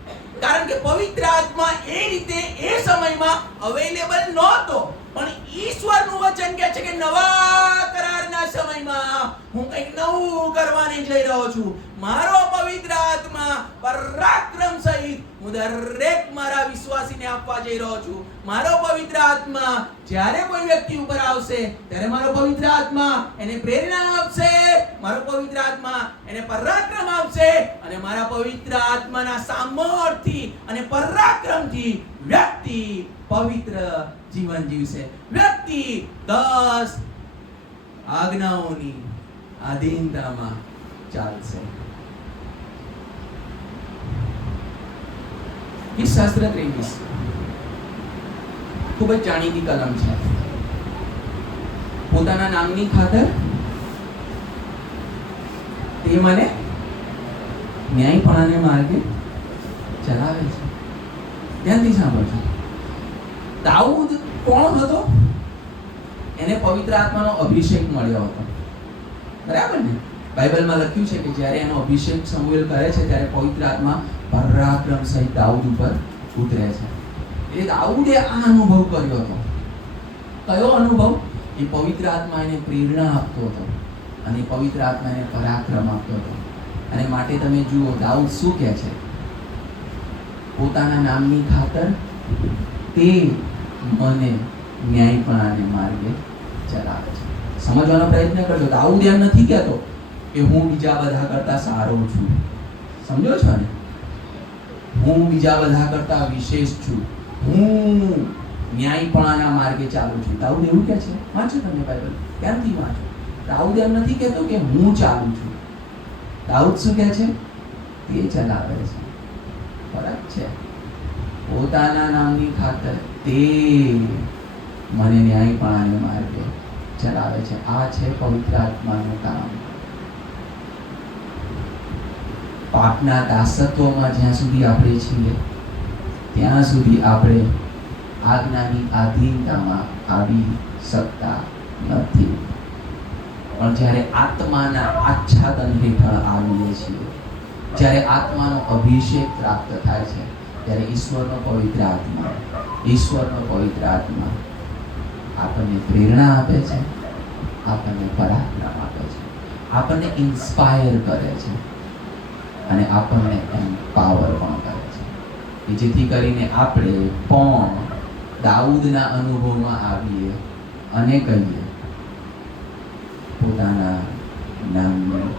કારણ કે પવિત્ર આત્મા એ રીતે એ સમયમાં અવેલેબલ નહોતો. પણ ઈશ્વરનું વચન કહે છે કે નવા કરારના સમયમાં હું કંઈક નવું કરવાની જઈ રહ્યો છું. મારો પવિત્ર આત્મા પરાક્રમ સહિત હું દરેક મારા વિશ્વાસીને આપવા જઈ રહ્યો છું. મારો પવિત્ર આત્મા જ્યારે કોઈ વ્યક્તિ ઉપર આવશે ત્યારે મારો પવિત્ર આત્મા એને પ્રેરણા આપશે, મારો પવિત્ર આત્મા એને પરાક્રમ આપશે અને મારા પવિત્ર આત્માના સામર્થ્યથી અને પરાક્રમથી વ્યક્તિ પવિત્ર જીવન જીવશે. વ્યક્તિ 10 આજ્ઞાઓની આધીનતામાં ચાલશે. શાસ્ત્ર 23 ખૂબ જ જાણીતી કલમ છે. પોતાના નામની ખાતર તે મને ન્યાયપણાને માર્ગે ચલાવે છે. ધ્યાનથી સાંભળજો. દાઉદ કોણ હતો? એને પવિત્ર આત્માનો અભિષેક મળ્યો હતો, બરાબર ને? બાઇબલમાં લખ્યું છે કે જ્યારે એનો અભિષેક સમુએલ કરે છે ત્યારે પવિત્ર આત્મા પરાક્રમ સહિત દાઉદ ઉપર ઉતરે છે. એ દાઉદે આ અનુભવ કર્યો હતો. કયો અનુભવ? એ પવિત્ર આત્મા એને પ્રેરણા આપતો હતો અને પવિત્ર આત્મા એને પરાક્રમ આપતો હતો. અને માટે તમે જુઓ દાઉદ શું કહે છે? પોતાના નામની ખાતર તે મને ન્યાયપણાને માર્ગે ચલાવે છે. સમજવાનો પ્રયત્ન કરજો. દાઉદ એમ નથી કહેતો કે હું બીજા બધા કરતા સારો છું. સમજો છો ને? હું બીજા બધા કરતા વિશેષ છું, હું ન્યાયપણાના માર્ગે ચાલું છું. દાઉદ એવું કહે છે? વાંચો તમે બાઇબલ, ક્યાંથી વાંચો. દાઉદ એમ નથી કહેતો કે હું ચાલું છું. દાઉદ શું કહે છે? તે ચલાવે છે. ફરક છે. પોતાના નામની ખાતર તે મને ન્યાયપણાને માર્ગે ચલાવે છે. આ છે પવિત્ર આત્માનું કામ. પાપના દાસત્વમાં જ્યાં સુધી આપણે છીએ ત્યાં સુધી આપણે આજ્ઞાની આધીનતામાં આવી શકતા નથી. પણ જ્યારે આત્માના આચ્છાદન હેઠળ આવીએ છીએ, જ્યારે આત્માનો અભિષેક પ્રાપ્ત થાય છે, ત્યારે ઈશ્વરનો પવિત્ર આત્મા આપણને પ્રેરણા આપે છે, આપણને પરાક્રમ આપે છે, આપણને ઇન્સ્પાયર કરે છે અને આપણને એમ્પાવર પણ કરે છે, કે જેથી કરીને આપણે પણ દાઉદના અનુભવમાં આવીએ અને કહીએ પોતાના નામની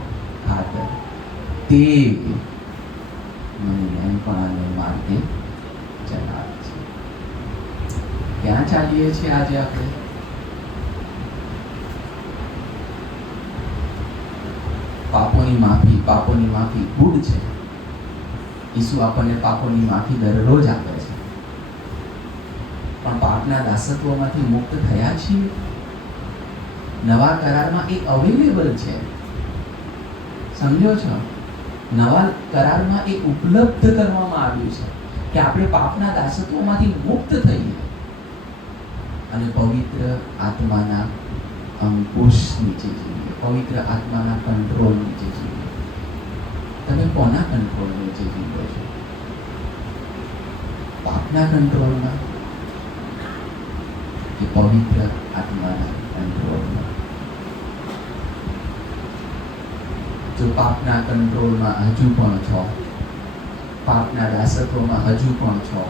ખાતર તે મને ન્યાયપણાને માર્ગે ચલાવે છે. ક્યાં ચાલીએ છીએ આજે આપણે? પાપોની માફી ગુડ છે. ઈસુ આપણને પાપોની માફી દરરોજ આપે છે. પણ પાપના દાસત્વમાંથી મુક્ત થયા છીએ. નવા કરારમાં એ અવેલેબલ છે. સમજો છો? નવા કરારમાં એ ઉપલબ્ધ કરવામાં આવ્યું છે કે આપણે પાપના દાસત્વમાંથી મુક્ત થઈએ અને પવિત્ર આત્માના અંકુશ નીચે જીવીએ, પવિત્ર આત્માના કંટ્રોલ નીચે જીવીએ. તમે કોના કંટ્રોલ નીચે જીવો છો? પાપના કંટ્રોલમાં કે પવિત્ર આત્માના કંટ્રોલમાં? જો પાપના કંટ્રોલમાં હજુ પણ છો, પાપના દાસત્વમાં હજુ પણ છો,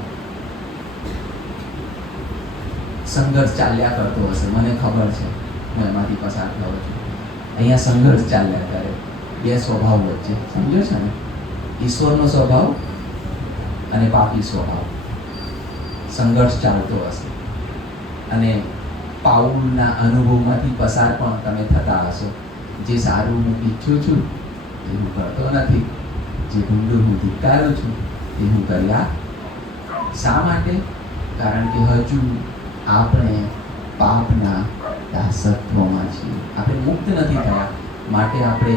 સંઘર્ષ ચાલ્યા કરતો હશે, મને ખબર છે, હું એમાંથી પસાર થયો છું. અહીંયા સંઘર્ષ ચાલ્યા કરે બે સ્વભાવ વચ્ચે. સમજો છો ને? ઈશ્વરનો સ્વભાવ અને પાપી સ્વભાવ. સંઘર્ષ ચાલતો હશે અને પાઉલના અનુભવમાંથી પસાર પણ તમે થતા હશો. જે સારું હું ઈચ્છું છું એ હું કરતો નથી, જે ભૂંડું હું ધિક્કારું છું એ હું કર્યા. શા માટે? કારણ કે હજુ આપણે પાપના દાસત્વમાં છીએ. આપણે મુક્ત નથી થયા, માટે આપણે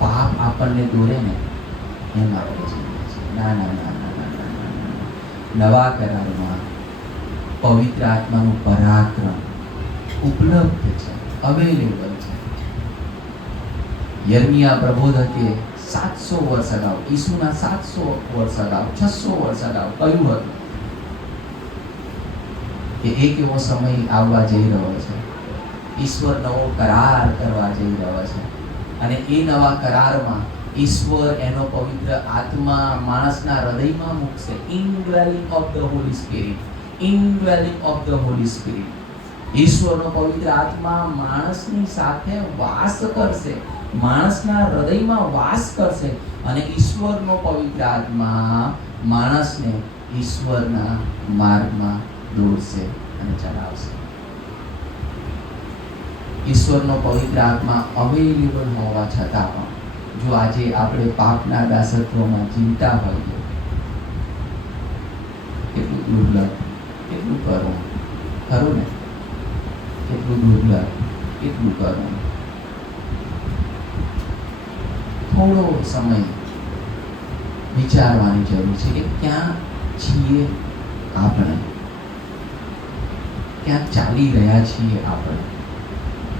પાપ આપણને દોરે ને એમ આપણે જીવીએ છીએ. ના. નવા કરારમાં પવિત્ર આત્માનું પરાક્રમ ઉપલબ્ધ છે, અવેલેબલ છે. યર્મિયા પ્રબોધકે 700 વર્ષ અગાઉ, ઈસુના 700 વર્ષ અગાઉ, 600 વર્ષ અગાઉ કહ્યું હતું કે એક એવો સમય આવવા જઈ રહ્યો છે, ઈશ્વર નવો કરાર કરવા જઈ રહ્યો છે અને એ નવા કરારમાં ઈશ્વર એનો પવિત્ર આત્મા માણસના હૃદયમાં મૂકશે. Indwelling of the holy spirit, indwelling of the holy spirit. ઈશ્વરનો પવિત્ર આત્મા માણસની સાથે વાસ કરશે, માણસના હૃદયમાં વાસ કરશે અને ઈશ્વરનો પવિત્ર આત્મા માણસને ઈશ્વરના માર્ગમાં દોરશે અને ચલાવશે. ઈશ્વરનો પવિત્ર આત્મા અવેલેબલ હોવા છતાં પણ જો આજે આપણે પાપના દાસત્વમાં જીવતા હોઈએ, કેટલું દુર્લભ, કેટલું કરુણ, ખરું ને? કેટલું દુર્લભ, કેટલું કરુણ. થોડો સમય વિચારવાની જરૂર છે કે ક્યાં છીએ આપણે, ક્યાં ચાલી રહ્યા છીએ આપણે,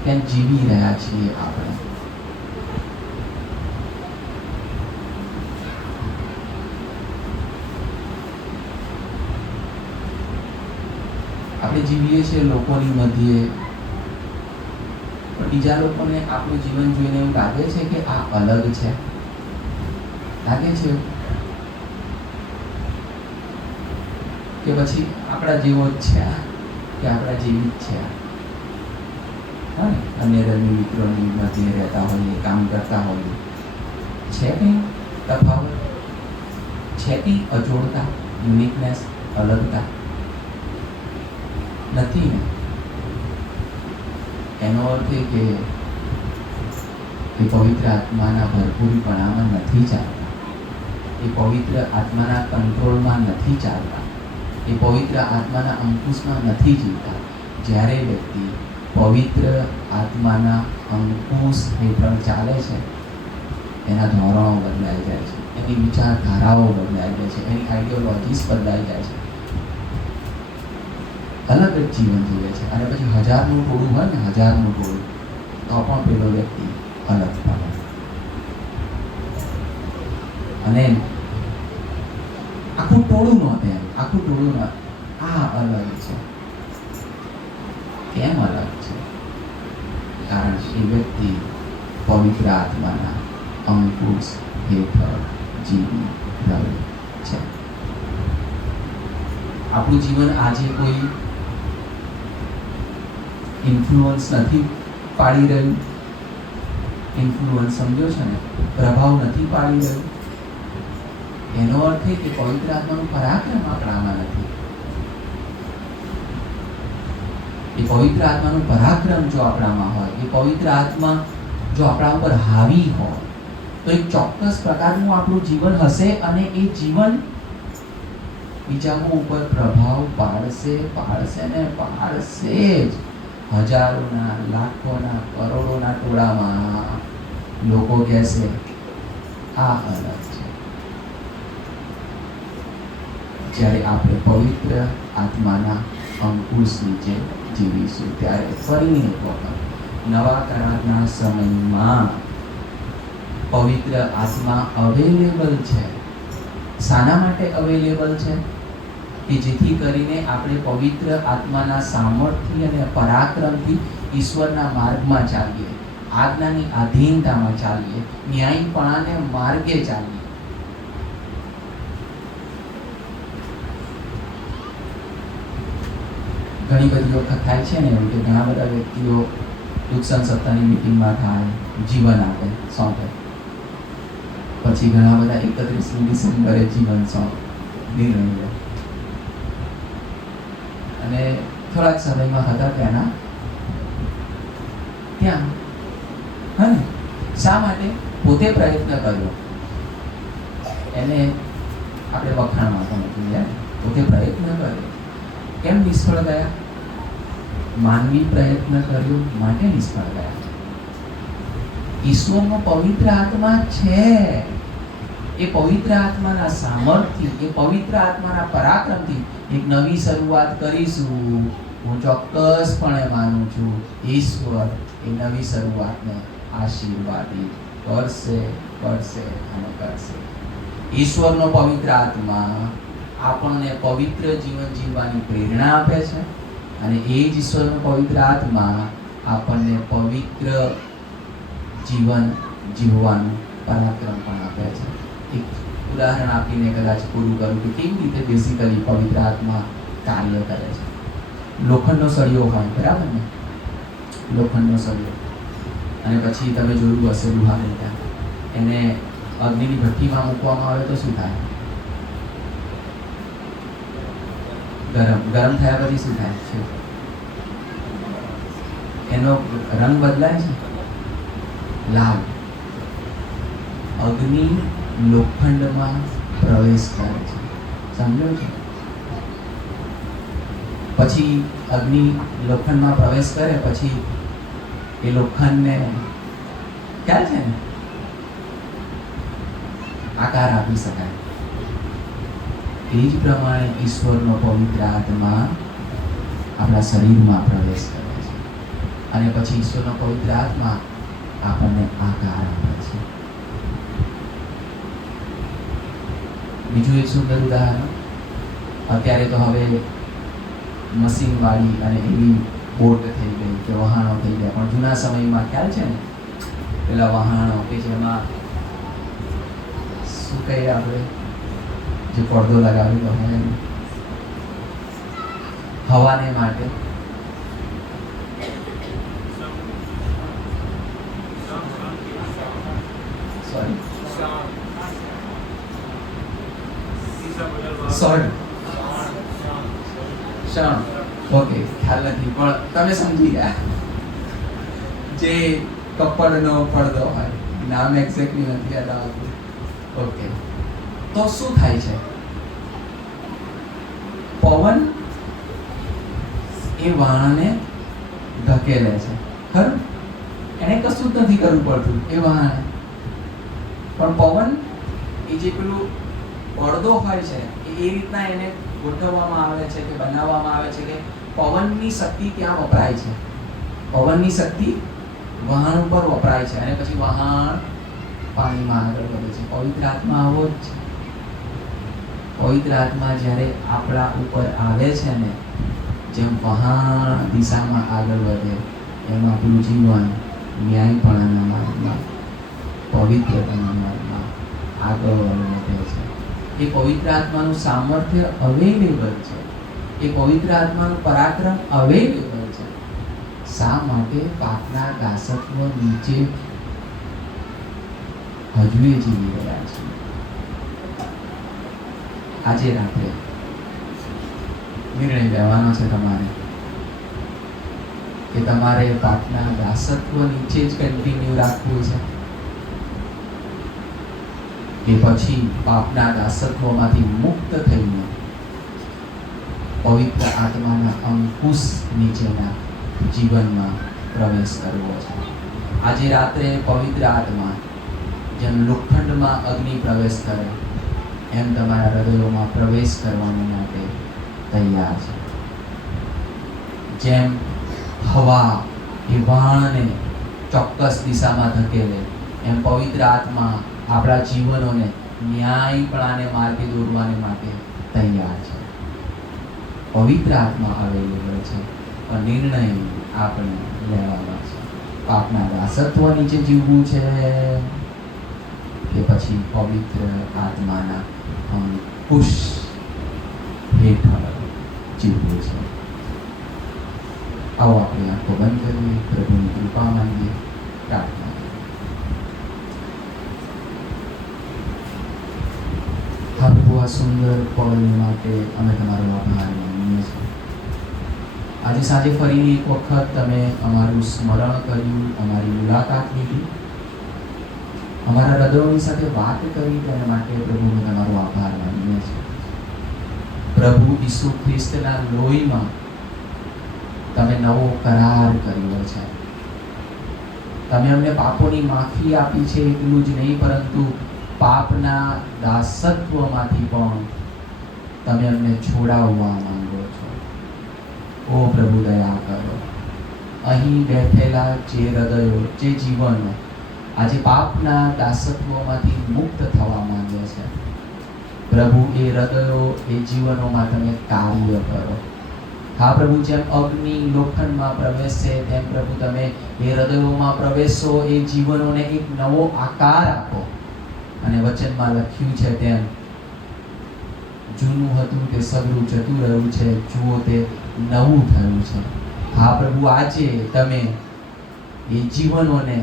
ક્યાં જીવી રહ્યા છીએ આપણે. આપણે જીવીએ છીએ લોકોની મધ્યે, પણ બીજા લોકોને આપણું જીવન જોઈને એવું લાગે છે કે આ અલગ છે? લાગે છે કે પછી આપણા જેવો જ છે, કે આપણા જેવી જ છે? હા ને, અન્ય ધર્મી મિત્રોની મધ્યે રહેતા હોઈએ, કામ કરતા હોઈએ, છે કંઈ તફાવત? છે કંઈ અજોડતા, યુનિકનેસ, અલગતા? નથી ને. એનો અર્થ એ કે એ પવિત્ર આત્માના ભરપૂરીપણામાં નથી ચાલતા, એ પવિત્ર આત્માના કંટ્રોલમાં નથી ચાલતા, એ પવિત્ર આત્માના અંકુશમાં નથી જીવતા. જ્યારે વ્યક્તિ પવિત્ર આત્માના અંકુશ હેઠળ ચાલે છે, એના ધોરણો બદલાઈ જાય છે, એની વિચારધારાઓ બદલાઈ જાય છે, એની આઈડિયોલોજીસ બદલાઈ જાય છે, અલગ જ જીવન જીવે છે. અને પછી હજારનું ટોળું હોય ને, હજારનું ટોળું, તો પણ પેલો વ્યક્તિ અલગ પડે. અને આખું ટોળું નહોતું, એમ આખું ટોળું ન, આ અલગ છે. કેમ અલગ છે? કારણ એ વ્યક્તિ પવિત્ર આત્માના અંકુશ હેઠળ જીવી રહ્યો છે. આપણું જીવન આજે કોઈ ઇન્ફ્લુઅન્સ નથી પાડી રહ્યું. ઇન્ફ્લુઅન્સ સમજો છો ને, પ્રભાવ નથી પાડી રહ્યું. એનો અર્થ એ કે પવિત્ર આત્માનું પરાક્રમ આપણામાં નથી. એ પવિત્ર આત્માનું પરાક્રમ જો આપણામાં હોય, એ પવિત્ર આત્મા જો આપણા ઉપર હાવી હોય, તો એક ચોક્કસ પ્રકારનું આપણું જીવન હશે, અને એ જીવન બીજાઓ ઉપર પ્રભાવ પાડશે, પાડશે ને પાડશે જ. હજારોના, લાખોના, કરોડોના ટોળામાં લોકો કહેશે આ અલગ છે. જ્યારે આપણે પવિત્ર આત્માના અંકુશ નીચે જીવીશું, ત્યારે ફરી એક વખત નવા કરારના સમયમાં પવિત્ર આત્મા અવેલેબલ છે. શાના માટે અવેલેબલ છે? કે જેથી કરીને આપણે પવિત્ર આત્માના સામર્થ્ય અને પરાક્રમથી ઈશ્વરના માર્ગમાં ચાલીએ, આજ્ઞાની આધીનતામાં ચાલીએ, ન્યાયીપણાને માર્ગે ચાલીએ. ઘણી બધી વખત થાય છે ને એવું કે ઘણા બધા વ્યક્તિઓ દુઃખ સપ્તાહની મિટિંગમાં થાય, જીવન આપે, સોંપે, પછી ઘણા બધા 31મી ડિસેમ્બરે જીવન સોંપે, નિર્ણય લે, અને થોડાક સમયમાં હતા ત્યાં હા ને. શા માટે? પોતે પ્રયત્ન કર્યો, એને આપણે વખાણમાં તો નથી યાર, પોતે પ્રયત્ન કર્યો. કેમ નિષ્ફળ ગયા? માનવી પ્રયત્ન કર્યો માટે નિષ્ફળ ગયા. ઈશ્વરનો પવિત્ર આત્મા છે, એ પવિત્ર આત્માના સામર્થ્ય, એ પવિત્ર આત્માના પરાક્રમથી એક નવી શરૂઆત કરીશું. હું ચોક્કસપણે માનું છું ઈશ્વર એ નવી શરૂઆતને આશીર્વાદિત કરશે, કરશે અને કરશે. ઈશ્વરનો પવિત્ર આત્મા આપણને પવિત્ર જીવન જીવવાની પ્રેરણા આપે છે, અને એ જ ઈશ્વરનો પવિત્ર આત્મા આપણને પવિત્ર જીવન જીવવાનું પરાક્રમ પણ આપે છે. એક ઉદાહરણ આપીને કદાચ પૂરું કરું કે કેવી રીતે બેઝિકલી પવિત્ર આત્મા કાર્ય કરે છે. લોખંડનો સળિયો હોય, બરાબર ને? લોખંડનો સળિયો, અને પછી તમે જોયું હશે લુહાર મોટા, એને અગ્નિની ભઠ્ઠીમાં મૂકવામાં આવે તો શું થાય? ગરમ થયા પછી શું થાય છે? એનો રંગ બદલાય છે, લાલ. અગ્નિ લોખંડમાં પ્રવેશ કરે છે, સમજો છો? પછી અગ્નિ લોખંડમાં પ્રવેશ કરે પછી એ લોખંડને ખ્યાલ છે ને આકાર આપી શકાય. એ જ પ્રમાણે ઈશ્વરનો પવિત્ર આત્મા આપણા શરીરમાં પ્રવેશ કરે છે અને પછી ઈશ્વરનો પવિત્ર આત્મા આપણને આકાર આપે છે. બીજું એક સુંદર ઉદાહરણ, અત્યારે તો હવે મશીનવાળી અને એવી બોટ થઈ ગઈ કે વહાણો થઈ ગયા, પણ જૂના સમયમાં ખ્યાલ છે ને પેલા વહાણો કે જેમાં શું કહીએ આપણે, જે પડદો લગાવેલો હોય હવાને માટે, સોરી ક્ષણ, ઓકે ખ્યાલ નથી પણ તમે સમજી ગયા. જે કપડનો પડદો હોય, નામ એક્ઝેક્ટલી નથી યાદ આવતું. ઓકે, તો શું થાય છે? પવન એ વાહનને ધકેલે છે, ખરું? એને કશું જ નથી કરવું પડતું એ વાહન, પણ પવન એ જે પેલું પડદો હોય છે એ રીતના એને ગોઠવવામાં આવે છે કે બનાવવામાં આવે છે કે પવનની શક્તિ ત્યાં વપરાય છે, પવનની શક્તિ વહાણ ઉપર વપરાય છે અને પછી વહાણ પાણીમાં આગળ વધે છે. પવિત્ર આત્મા આવો જ છે. પવિત્ર આત્મા જ્યારે આપણા ઉપર આવે છે ને, જેમ વહાણ દિશામાં આગળ વધે એમ આપણું જીવન ન્યાયપણાના માર્ગમાં, પવિત્રતાના માર્ગમાં આગળ વધે છે. એ પવિત્ર આત્માનું સામર્થ્ય અવેલેબલ છે, એ પવિત્ર આત્માનું પરાક્રમ અવેલેબલ છે. શા માટે? પાપના દાસત્વ નીચે હજુ જીવી રહ્યા છે. આજે રાત્રે નિર્ણય લેવાનો છે તમારે કે તમારે પાપના દાસત્વ નીચે જ કન્ટિન્યુ રાખવું છે કે પછી પાપના દાસત્વમાંથી મુક્ત થઈને પવિત્ર આત્માના અંકુશ નીચેના જીવનમાં પ્રવેશ કરવો છે. આજે રાત્રે પવિત્ર આત્મા જેમ લોખંડમાં અગ્નિ પ્રવેશ કરે એમ તમારા હૃદયોમાં પ્રવેશ કરવા માટે તૈયાર છે. જેમ હવા એ વાણને ચોક્કસ દિશામાં ધકેલે એમ પવિત્ર આત્મા આપણા જીવનોને ન્યાયપણાને માર્ગે દોરવાને માટે તૈયાર છે. પવિત્ર આત્મા અવેલેબલ છે, પણ નિર્ણય આપણે લેવાનો છે. પાપના દાસત્વ નીચે જીવવું છે કે પછી પવિત્ર આત્માના અંકુશ હેઠળ જીવવું છે. આવો આપણે આંખો બંધ કરીએ, પ્રભુની કૃપા માંગીએ, પ્રાર્થના કરીએ. હા પ્રભુ, આ સુંદર પલ માટે અમે તમારો આભાર માનીએ છીએ. આજે સાંજે ફરીને એક વખત તમે અમારું સ્મરણ કર્યું, અમારી મુલાકાત લીધી, અમારા હૃદયોની સાથે વાત કરી, તેના માટે પ્રભુ અમે તમારો આભાર માનીએ છીએ. પ્રભુ ઈસુ ખ્રિસ્તના લોહીમાં તમે નવો કરાર કર્યો છે. તમે અમને પાપોની માફી આપી છે, એટલું જ નહીં પરંતુ પાપના દાસત્વમાંથી પણ તમે અમને છોડાવવા માંગો છો. ઓ પ્રભુ, દયા કરો. અહીં બેઠેલા જે હૃદયો, જે જીવનો આજે પાપના દાસત્વમાંથી મુક્ત થવા માંગે છે, પ્રભુ એ હૃદયો, એ જીવનોમાં તમે કાર્ય કરો. હા પ્રભુ, જેમ અગ્નિ લોખંડમાં પ્રવેશે તેમ પ્રભુ તમે એ હૃદયોમાં પ્રવેશો, એ જીવનોને એક નવો આકાર આપો. અને વચનમાં લખ્યું છે તેમ જૂનું હતું તે સગળું જતું રહ્યું છે, જુઓ તે નવું થયું છે. હા પ્રભુ, આજે તમે એ જીવનોને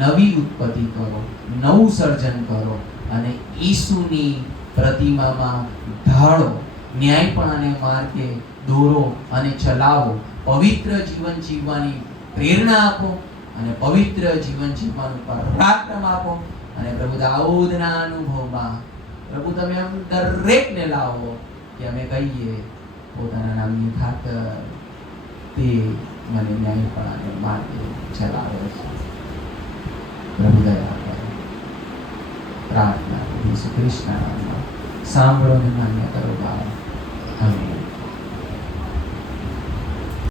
નવી ઉત્પત્તિ કરો, નવું સર્જન કરો અને ઈસુની પ્રતિમામાં ઢાળો ન્યાયપણાને માર્ગે દોરો અને ચલાવો. પવિત્ર જીવન જીવવાની પ્રેરણા આપો અને પવિત્ર જીવન જીવવાનું પરાક્રમ આપો. અને પ્રભુ દાઉદના અનુભવમાં પ્રભુ તમે આમ દરેકને લાવો કે અમે કહીએ પોતાના નામની ખાતર તે મને ન્યાયપણાને માર્ગે ચલાવે છે. પ્રભુ દયા કરો. પ્રાર્થના ઈસુ ખ્રિસ્તના નામમાં સાંભળો અને માન્ય કરો બાપ. આમેન.